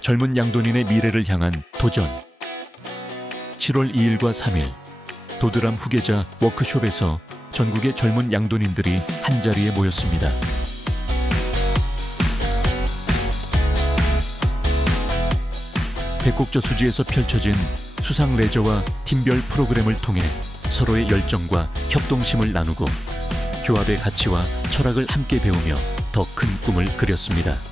젊은 양돈인의 미래를 향한 도전. 7월 2일과 3일 도드람 후계자 워크숍에서 전국의 젊은 양돈인들이 한자리에 모였습니다. 백곡저 수지에서 펼쳐진 수상 레저와 팀별 프로그램을 통해 서로의 열정과 협동심을 나누고 조합의 가치와 철학을 함께 배우며 더 큰 꿈을 그렸습니다.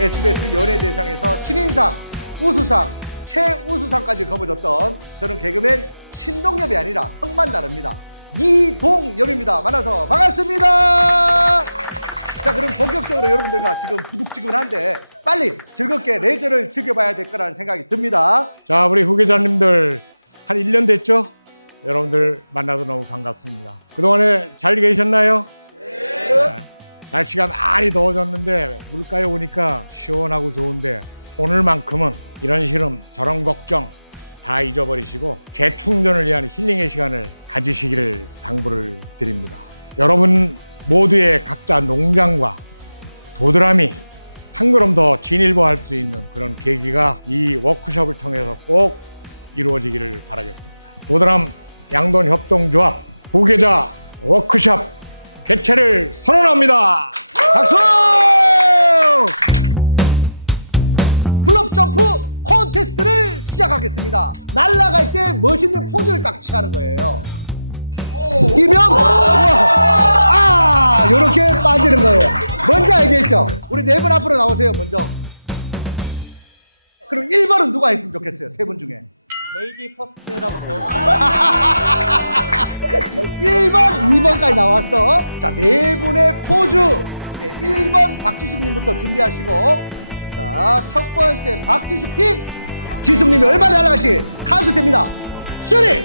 SBS 연예대상에서 신인상, 우수상, 최우수상까지 거머졌던 저는 개그맨 신동엽이 아니라 성만 다릅니다. 이동엽입니다. 만나서 반갑습니다. 자, 그럼 본격적으로 여러분들과 지금 부득지근한데 빨리 즐겁게 레저를 즐겨봐야 될 거라는 생각이 듭니다. 자, 우리 후계자님들 한 1년 됐죠? 여러분들 만나서 너무 반갑습니다. 그동안에 잘 계셨나요? 네. 날씨가 많이 더워졌는데 물가에 오니까 시원하고 좋은데 오늘만큼은 이런 시름 저런 걱정 다 잊어버리시고 재충전을 위한 힐링의 시간을 가지시기를 당부를 드립니다. 여러분 모두의 각자 농장과 도드람이 한 걸음 더 진일보할 수 있는 그런 계기가 이 워크숍을 통해서 꼭 이루어지기를 바라겠습니다. 도드람 양돈 협동조합 후계자 워크숍 개최를 선언합니다. 박수! 블럽 점프 콘테스트를 시작하겠습니다. 날아갈 때 멋있는 포즈를 딱 취하는 거예요. 뛰면. 아 이렇게 빠지는 거예요. 뭔지 알겠죠? 우리 네 분 앞으로 나오세요. 먼저. 그럼 1번은 누가 했으면 좋겠어요? 세 분 중에. 레이디 퍼스트라고 배웠습니다. 1번, 2번까지 나왔어. 자, 네 분의 포즈. 네, 1번 박지숙님부터 준비하시고. 자, 첫 번째 박지숙 팀. 지숙님이 얼마나 날아갈지 카드 셉니다. 3, 2, 1,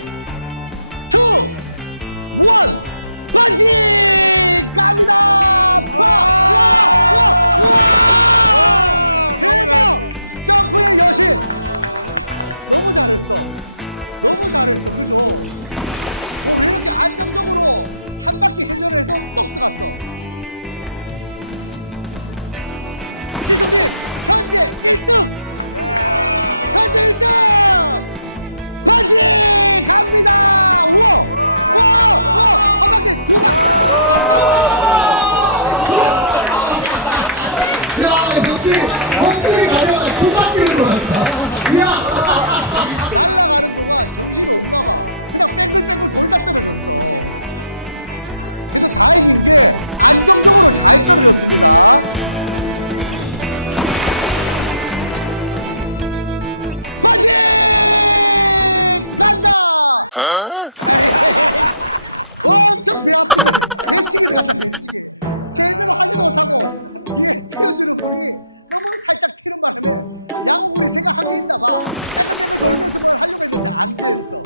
반지! 갑니다! 와! 와! 잘했어. 너무 잘했어. 그죠? 오, 왜 이렇게 안정적으로 한 바퀴 회전을 해서 쏙 들어갔어? 지숙님, 현재 1등! 현재 1등! 반지! 갑니다! 우와! 우와! 우와! 한 바퀴, 두 바퀴! 야! 날아가는 동안 정신이 없나 봐. 그냥 뺑글뺑글 돌다 떨어졌어. 그래도 다행인 게 안정적으로 잘 떨어졌습니다. 반지! 간다! 에이, 엄청 배 아픈 거 배치기 같다, 배치기. 제대로 하지도 못하고 뒤에 튀어주는 분이 너무 살짝 튀는 바람에 양호군이 생각한 게 있나 봐. 뺑글뺑글 돌면서 뭘 하려고 했는데 안 됐어.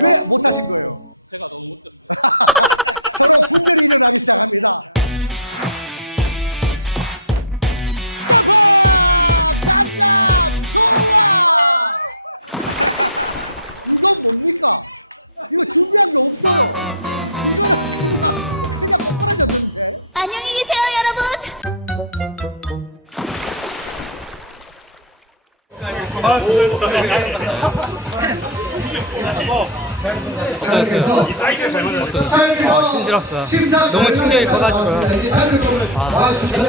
왜 못 하신 거예요? 제가 너무 못했어요. 서로 분열이 일어나기 시작합니다. 점프! 간다! 좋아! 이건 뭡니까? 이거 준비한 게 없어요. 이거는 그냥, 그냥 꼬꾸라졌는데. 안녕히 계세요, 여러분. 힘들었어. 너무 충격이 커가지고요.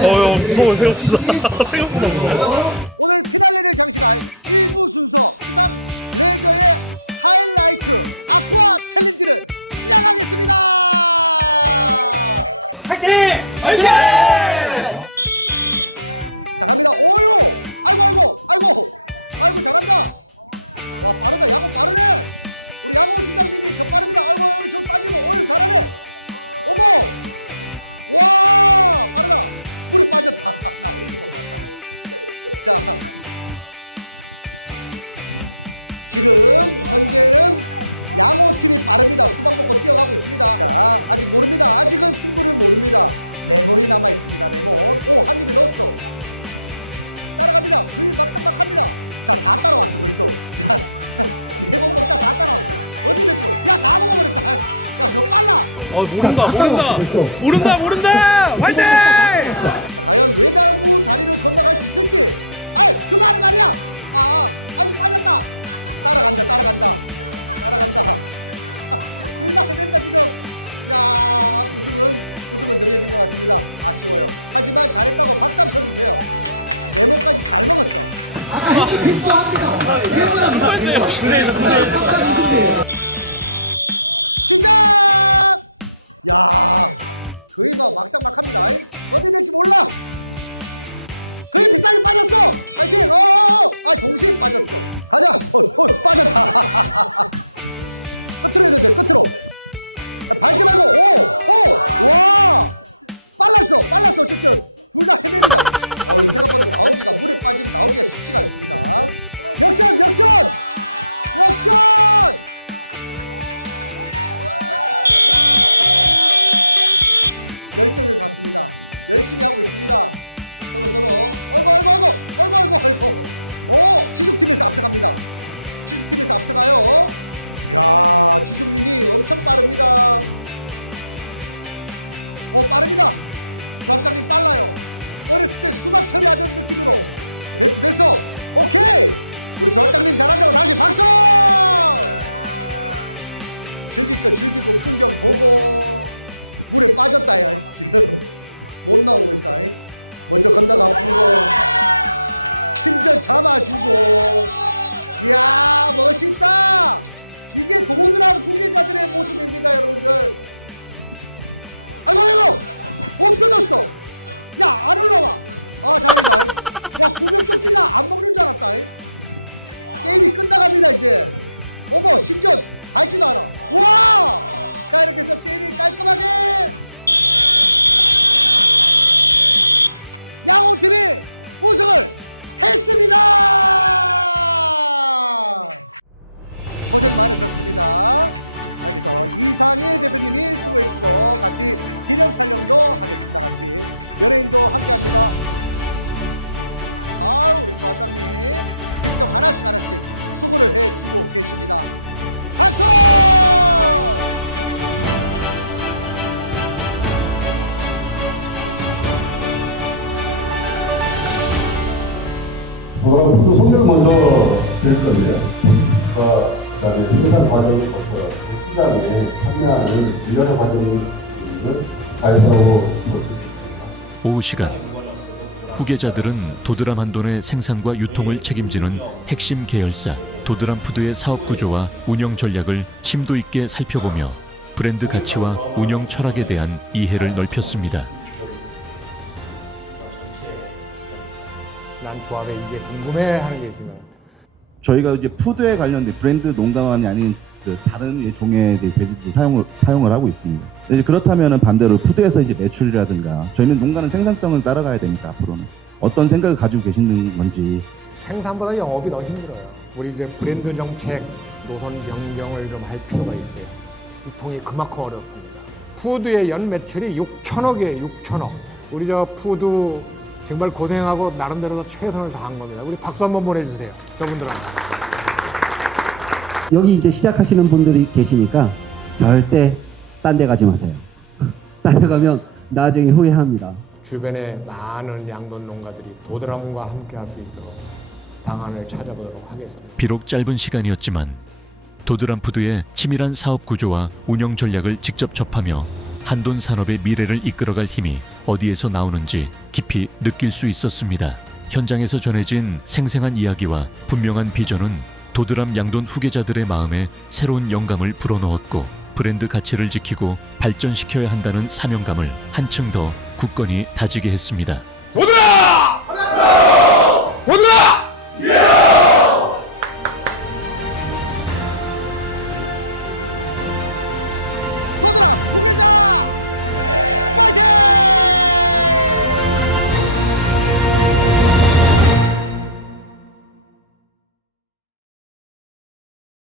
어요, 무서워, 생각보다. 생각보다 무서워. 오늘 피날레를 장식할 1부 순서 수상 레저의 하이라이트 아쿠아 챌린지를 시작하겠습니다. 화이팅! 화이팅! 자 갑니다. 오유! 아이고 아이고 아이고 아이고 잘한다. 와 빠르다. 양호 빠르네. 우리 양호 주장님이 더 빠릅니다. 아이고 아이고 저 빠지고 오유 잘하네. 어머 와 빠르다. 물이 빠졌다. 나오지 못한다. 자 지금 현재는 양호 팀이 빠릅니다. 수박 먹고 뛰어가고 있습니다. 자 아직 모릅니다. 아직은 승부를 모릅니다. 레몬이 남아 있습니다. 레몬. 오 한 입에 넣었어. 따라갑니다. 그 막상 막합니다. 자, 다 따라왔어, 벌써. 자, 네번 먹다 다 따라왔어. 어디 몰라. 야, 다 먹어버렸다. 야, 너 빨라. 어 모른다 모른다 모른다 모른다 화이팅! 과연 외나무 다리를 건너갈 수 있을지. 아이, 그거 하는 거 아니야. 아, 아, 아이, 빠졌다. 따라간다, 따라간다. 따라간다. 둘다 헤맨다, 지금. 야, 우승은, 우승은 정해진 것 같습니다. 아쉬워요. 하지만 잘했다고 박수 한번 쳐주세요. 내 몸까지 잘 먹었어. 시작! 야, 거의 막 막상 막합니다. 이. 어디 될지 몰라. 거의 비싸게 빠졌어. 파이팅! 어, 어, 어. 아, 동시에 빠졌어. 가자. 어, 어, 빠졌다. 끝으로 해도 돼. 끝으로. 아, 밟지 말고. 오, 오, 와, 빨랐어. 빨랐어. 어쨌든 둘 다 헤맵니다. 어, 생각보다 나오기가 물에 빠지면 나오기가 쉽지가 않습니다. 역전, 역전, 역전. 열정을 갖습니다. 열심히 하고 있습니다. 서로 서로 어이구 어이구 어이구 어이구 어이구 어이구 오 지숙팀에서 앞서갑니다. 지숙팀에서 앞서가요. 이야 지숙님이 엄청 빠릅니다. 어 빠릅니다. 조합장님 빨라요. 어렸을 때 수박 처리하던 느낌으로. 됐어 됐어. 오케이. 우리 조합장님 잘한다고 다시 박수! 즐길 거 즐기고 풍경 보고 물에 빠졌다 야. 지금 못 나오고 있다 이. 먼저 건너가 보고 심지어 잡아주고. 이야 멋있다. 이게 도드람 후계자들의 모습입니다 여러분들. 아이고 아이고! 없어졌어 야 안 올라와. 아 다행이다. 와 구명조끼가 안 먹는 줄 알았다. 게임이 끝나갑니다 이제. 어머 심지어 밟지도 않아. 와! 자 이렇게 해서 게임이 깔끔하게. 양호 팀이 우승을 했습니다! 고생 많으셨습니다 자, 여기서 이상일 대표님이 수고해 주시고 같이 기념 촬영도 하겠습니다 같이 연예인도 함께 합니다 아 우리 조합장님 직접 하나씩 하나씩 수고를 해주고 계십니다 박수! 저랑 소개를 먼저 드릴 건데요. 과 그다음에 생산 과정을 거쳐가 시장에 참여하는 일련의 과정을 발표하고. 오후 시간 후계자들은 도드람 한돈의 생산과 유통을 책임지는 핵심 계열사 도드람 푸드의 사업 구조와 운영 전략을 심도 있게 살펴보며 브랜드 가치와 운영 철학에 대한 이해를 넓혔습니다. 난 조합에 이게 궁금해 하는 게 있으면 저희가 이제 푸드에 관련된 브랜드 농가원이 아닌 다른 종의 대부분 사용을 사용을 하고 있습니다. 이제 그렇다면은 반대로 푸드에서 이제 매출이라든가 저희는 농가는 생산성을 따라가야 되니까 앞으로는 어떤 생각을 가지고 계시는 건지 생산보다 영업이 더 힘들어요. 우리 이제 브랜드 정책, 노선 변경을 좀 할 필요가 있어요. 유통이 그만큼 어렵습니다. 푸드의 연 매출이 6천억이에요, 6천억. 우리 저 푸드 정말 고생하고 나름대로 최선을 다한 겁니다. 우리 박수 한번 보내주세요. 저분들한테. 여기 이제 시작하시는 분들이 계시니까 절대 딴 데 가지 마세요. 딴 데 가면 나중에 후회합니다. 주변에 많은 양돈 농가들이 도드람과 함께 할 수 있도록 방안을 찾아보도록 하겠습니다. 비록 짧은 시간이었지만 도드람 푸드의 치밀한 사업 구조와 운영 전략을 직접 접하며 한돈 산업의 미래를 이끌어갈 힘이 어디에서 나오는지 깊이 느낄 수 있었습니다. 현장에서 전해진 생생한 이야기와 분명한 비전은 도드람 양돈 후계자들의 마음에 새로운 영감을 불어넣었고 브랜드 가치를 지키고 발전시켜야 한다는 사명감을 한층 더 굳건히 다지게 했습니다. 도드라! 도드라! 도드람 후계자!